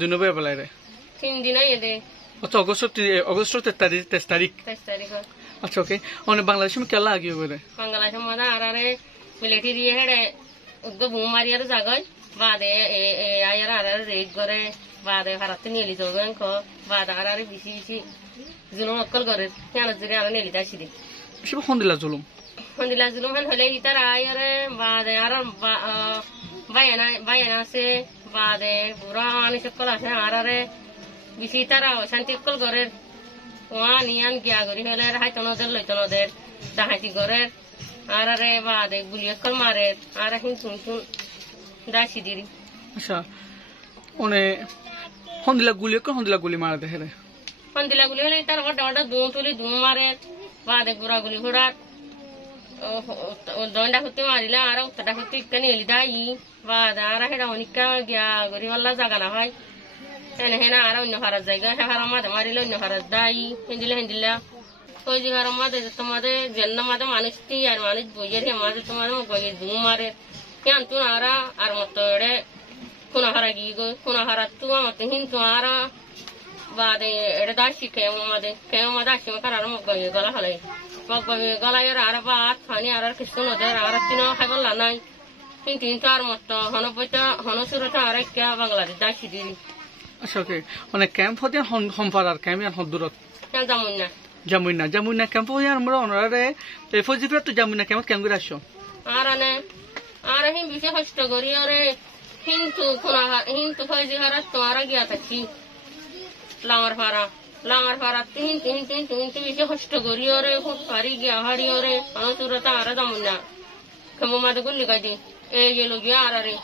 কদিন হবে বেলায় রে 3 দিন আইয়ে দে আচ্ছা অগস্ট 23 তারিখ আচ্ছা ওকে অনেক বাংলাদেশ में क्या लागी हो रे বাংলাদেশ মধ্যে আরারে মিলিটারি দিয়ে হেডে উগ্গ বুম মারিয়ার জায়গায় বাদে আয়ার আরারে রেড করে বাদে ভারতে নিলি যোগন কো বাদে আরারে বিসি বিসি জুলুম অকল করে কেন জুরে আরা নেলি দাসি দি সব হন্দিলা জুলুম হান হলে ইতার আয়ারে বাদে আর বায়ানা আছে বাদে পুরা আনি সকল আছে আরারে বিসি তারা শান্তি অকল করে নিয়ান গিয়া করি হলে হাইতনদের লইতনদের ডাহাতি করে আরে বাদে গুলি অকল মারে আর হিংসুন দাসি দিরি আচ্ছা ওনে হন্দিলা গুলি মারা দেখে রে হন্দিলা গুলি হলে তার ওটা দুম তুলি দুম মারে বাদে গুড়া গুলি ঘোড়ার দন্ডা খুঁতি মারিলে আর উত্তরটা খুঁতি ইকানি এলি দাই বাদে আর হেরা অনিকা গিয়া গরি মাল্লা জাগা না হয় এনে হেনা আর অন্য ভারত জায়গা সে হারা মাঝে মারিলে অন্য ভারত দাই হিন্দিলা ওই যে হারা মাঝে তোমাদের জেল মাঝে মানুষ আর মানুষ বইয়ের হে মাঝে তোমাদের বইয়ের দুম মারে কেন তুন আর মতো এড়ে কোন হারা গিয়ে গো কোন হারা তুয়া মতো হিন্দু আর বাদে এটা দাসি কেউ মাদে আসি মাখার আর মগ বইয়ে গলা হলে মগ বইয়ে গলা এর আর বাদ খানি আর কিছু নদের আর তিন খাইবলা নাই কিন্তু আর মতো হনবইটা হনসুরটা আর কে বাংলাদেশ দাসি দিদি আচ্ছা ওকে মানে ক্যাম্প হতে হমফারার ক্যাম্প আর হদুরত জামুইনা ক্যাম্প হই আমরা অনরারে ফজিফা তো জামুইনা ক্যাম্প করে আসো আর হিম বিশে কষ্ট করি আরে হিন্তু ফজিফারা তো আর গিয়া থাকি লামার ফারা হিন্তু বিশে কষ্ট করি আরে খুব পারি গিয়া হারি আরে অনুসুরতা আর জামুইনা কেমন মাদে গুলি গাদি এই যে লগিয়া আর আরে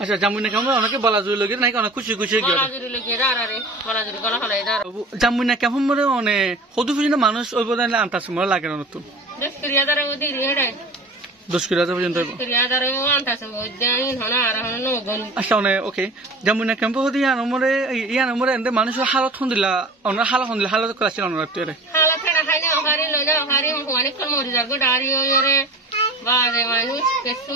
আচ্ছা জামুইনা কেমন অনেকে বালাজুরি লগে নাকি অনেক খুশি গিয়ে বালাজুরি লগে আরে বালাজুরি গলা হলাই দাঁড় জামুইনা কেমন মরে মানে হদু ফুজিনা মানুষ ওই বদাইলে আনতাস মরে লাগে না নতুন 10,000 ওদি রেডে 10,000 পর্যন্ত 10,000 আনতাস ওদিন হনা আর হনা গন আচ্ছা ওকে জামুইনা কেমন হদি ইয়ান মরে এন্ড মানুষের হালত হন্দিলা অনরা হালত করাছিল অনরা তেরে হালত এটা খাইলে ওখারি লইলে ওখারি অনেক কোন মরি যাগো ডারি ওরে বাদে মানুষ কিছু